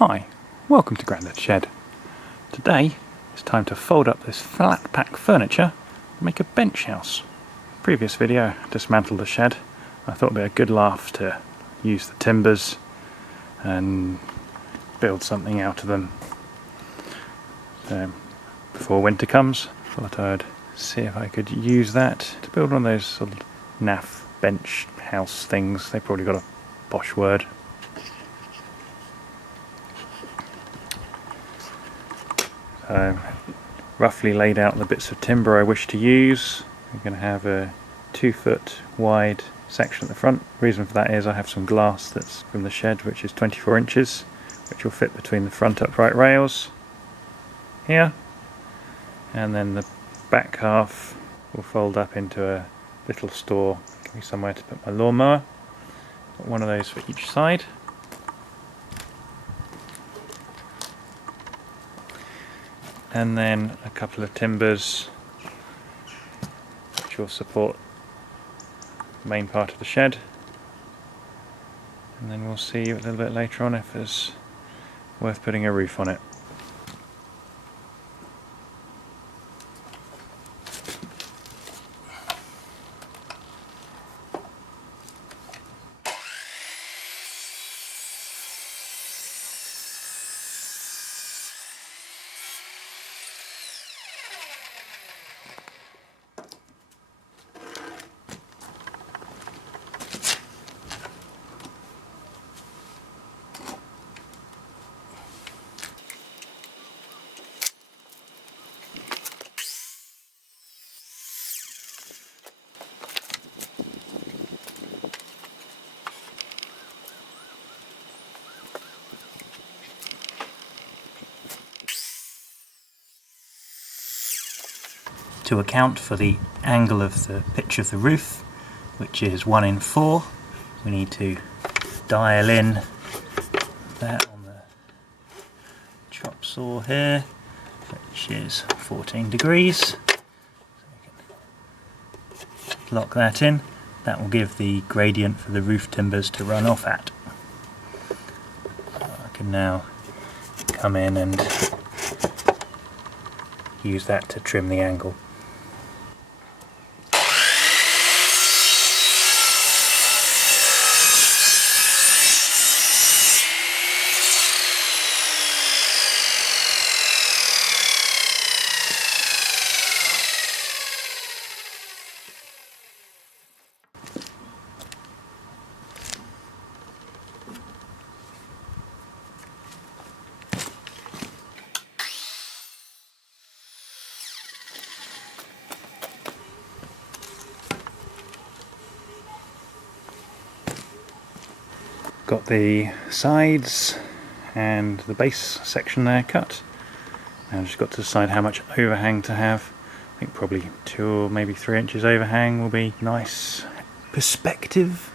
Hi, welcome to Tatty the Shed. Today it's time to fold up this flat pack furniture and make a bench house. Previous video dismantled the shed. I thought it'd be a good laugh to use the timbers and build something out of them. So before winter comes, I thought I'd see if I could use that to build one of those sort of naff bench house things. They've probably got a posh word. Roughly laid out the bits of timber I wish to use. I'm going to have a 2-foot wide section at the front. The reason for that is I have some glass that's from the shed which is 24 inches, which will fit between the front upright rails here, and then the back half will fold up into a little store. Give me somewhere to put my lawnmower. Got one of those for each side. And then a couple of timbers which will support the main part of the shed, and then we'll see a little bit later on if it's worth putting a roof on it. To account for the angle of the pitch of the roof, which is 1 in 4, we need to dial in that on the chop saw here, which is 14 degrees. So we can lock that in. That will give the gradient for the roof timbers to run off at. I can now come in and use that to trim the angle. Got the sides and the base section there cut. Now just got to decide how much overhang to have. I think probably 2 or maybe 3 inches overhang will be nice perspective.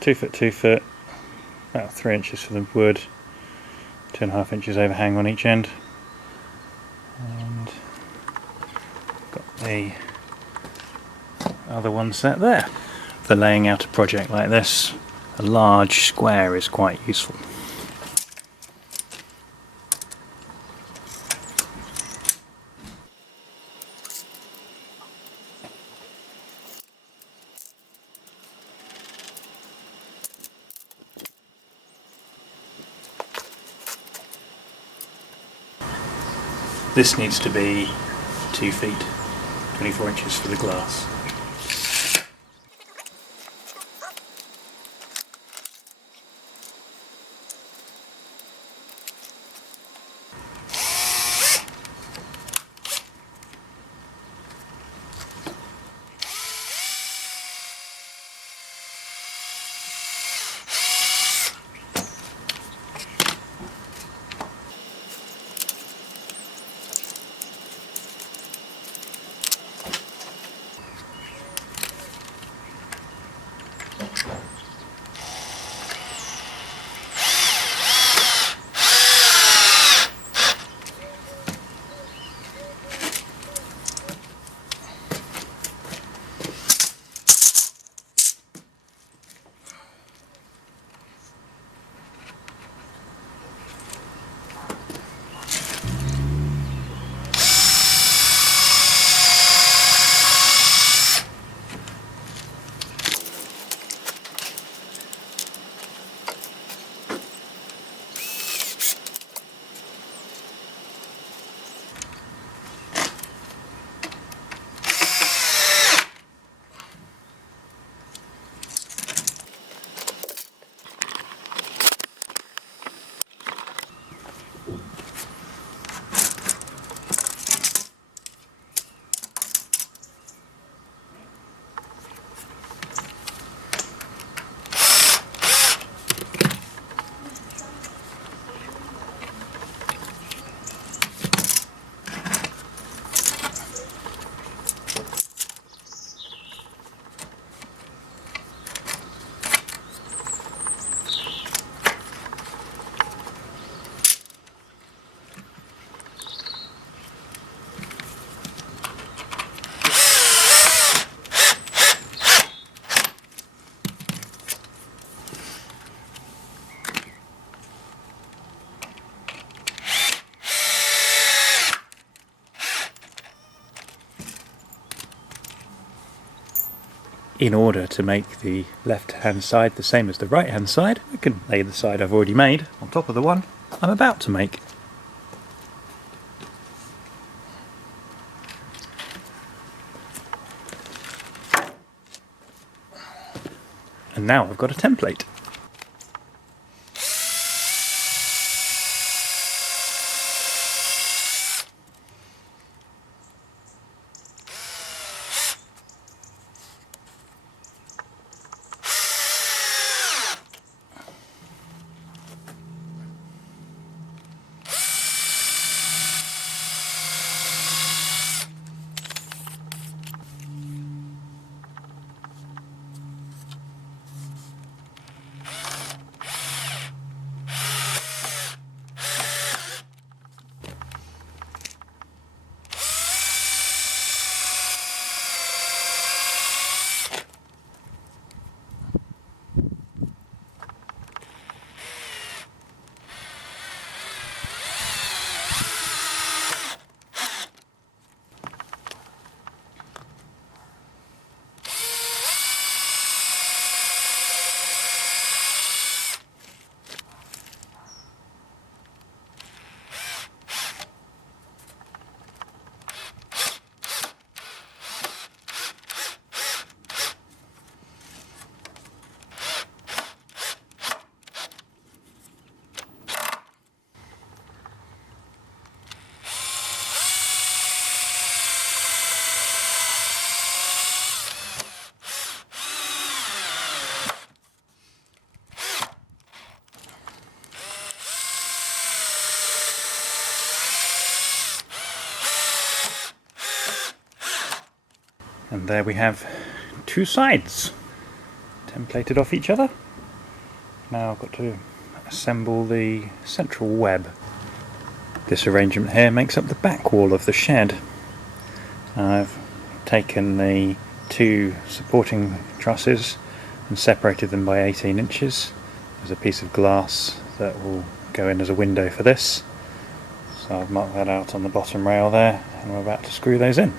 2 foot, 2 foot, about 3 inches for the wood, 2.5 inches overhang on each end. And got the other one set there. For laying out a project like this, a large square is quite useful. This needs to be 2 feet, 24 inches for the glass. In order to make the left hand side the same as the right hand side, I can lay the side I've already made on top of the one I'm about to make. And now I've got a template. And there we have two sides templated off each other. Now I've got to assemble the central web. This arrangement here makes up the back wall of the shed. I've taken the two supporting trusses and separated them by 18 inches. There's a piece of glass that will go in as a window for this. So I've marked that out on the bottom rail there, and we're about to screw those in.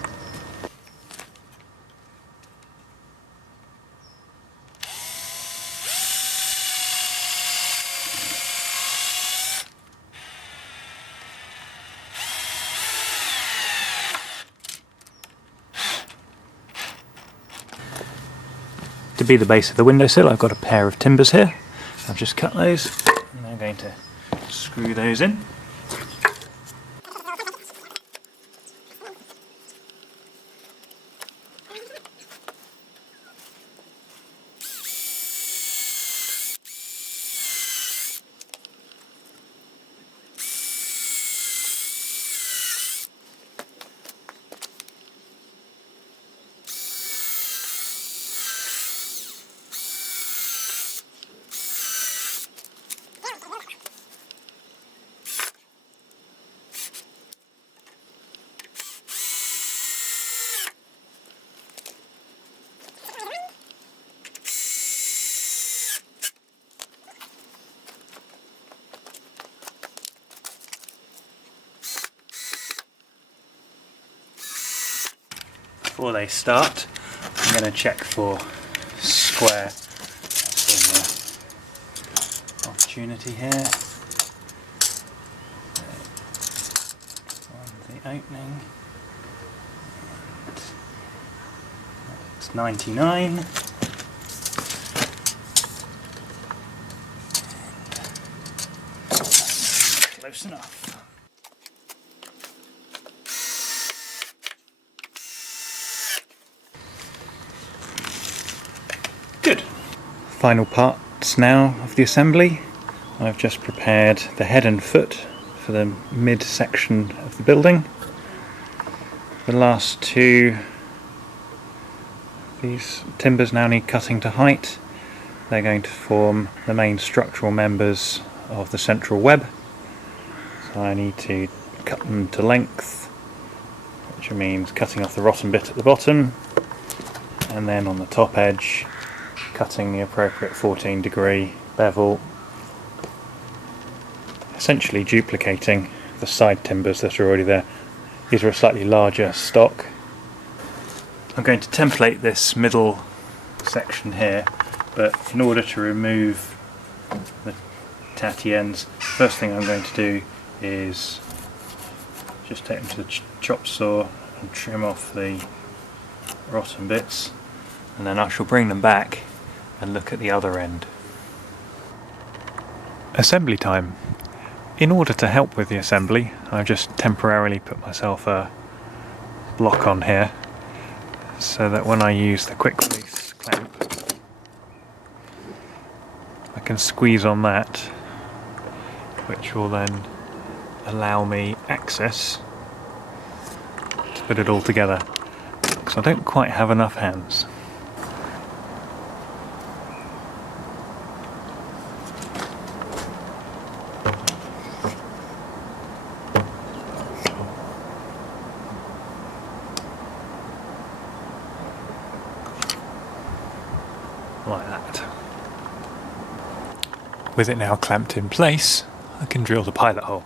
To be the base of the windowsill, I've got a pair of timbers here. I've just cut those, and I'm going to screw those in. Before they start, I'm going to check for square. That's an opportunity here. On the opening, it's 99. Close enough. Good. Final parts now of the assembly. I've just prepared the head and foot for the mid section of the building. The last two, these timbers now need cutting to height. They're going to form the main structural members of the central web. So I need to cut them to length, which means cutting off the rotten bit at the bottom, and then on the top edge cutting the appropriate 14-degree bevel, essentially duplicating the side timbers that are already there. These are a slightly larger stock. I'm going to template this middle section here, but in order to remove the tatty ends, first thing I'm going to do is just take them to the chop saw and trim off the rotten bits, and then I shall bring them back and look at the other end. Assembly time. In order to help with the assembly, I've just temporarily put myself a block on here so that when I use the quick release clamp I can squeeze on that, which will then allow me access to put it all together, because I don't quite have enough hands. Like that. With it now clamped in place, I can drill the pilot hole.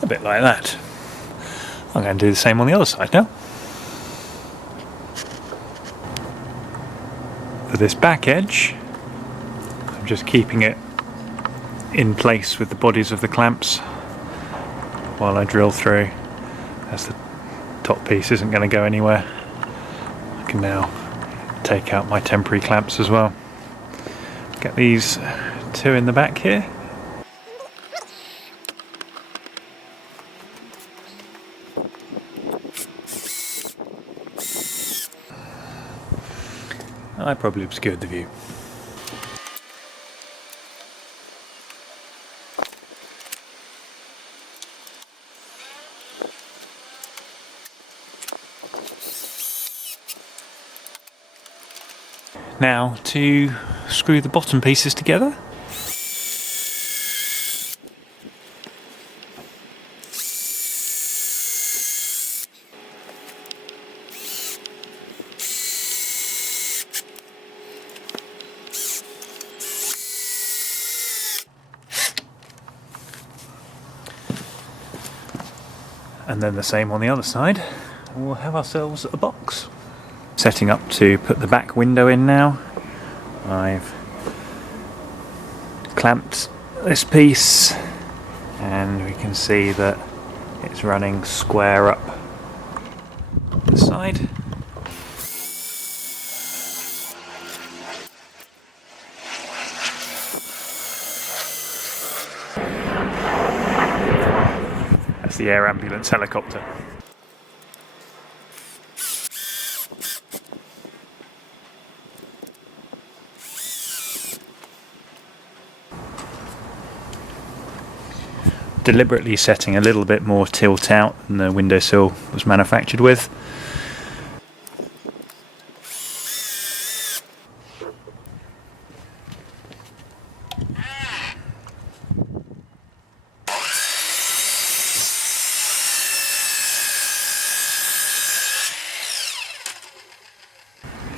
A bit like that. I'm going to do the same on the other side now. For this back edge, I'm just keeping it in place with the bodies of the clamps while I drill through, as the top piece isn't going to go anywhere. I can now take out my temporary clamps as well. Get these two in the back here. I probably obscured the view. Now to screw the bottom pieces together. And then the same on the other side, and we'll have ourselves a box. Setting up to put the back window in now. I've clamped this piece and we can see that it's running square up the side. That's the air ambulance helicopter. Deliberately setting a little bit more tilt out than the windowsill was manufactured with.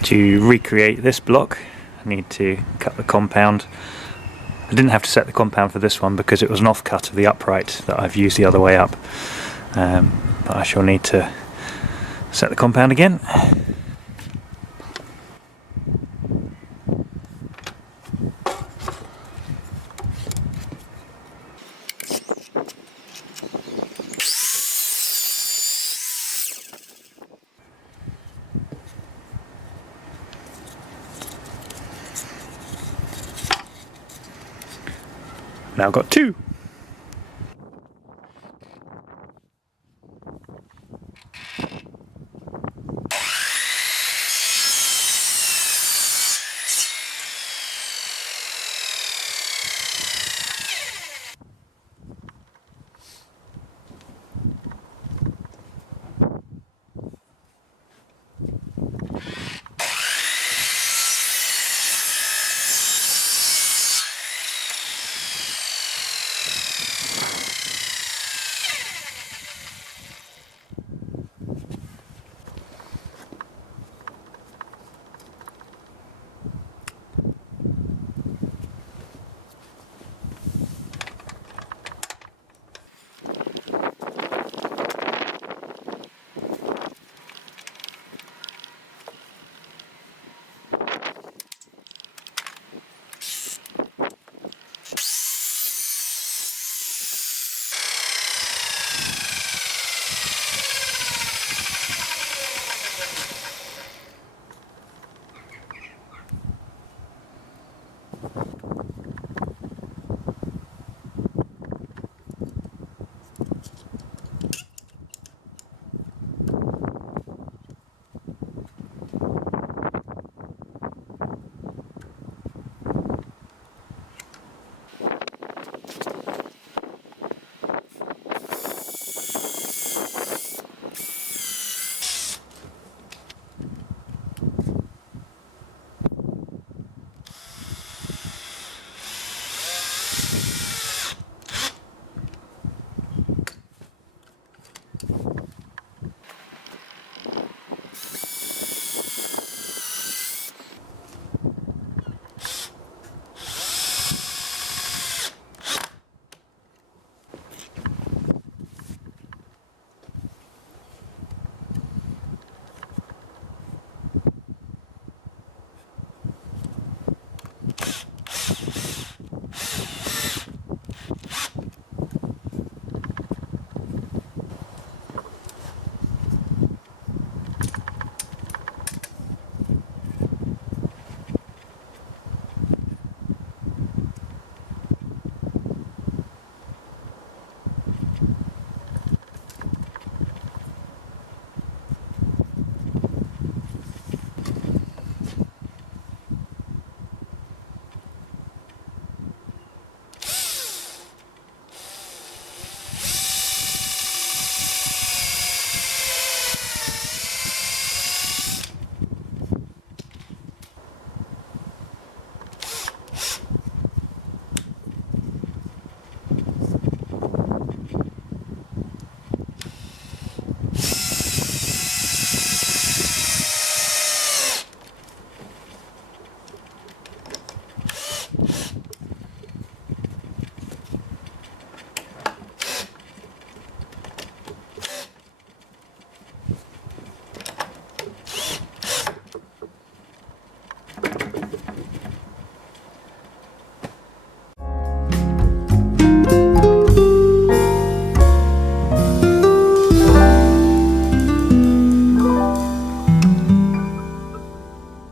To recreate this block, I need to cut the compound. I didn't have to set the compound for this one because it was an offcut of the upright that I've used the other way up. But I shall need to set the compound again. Now got two.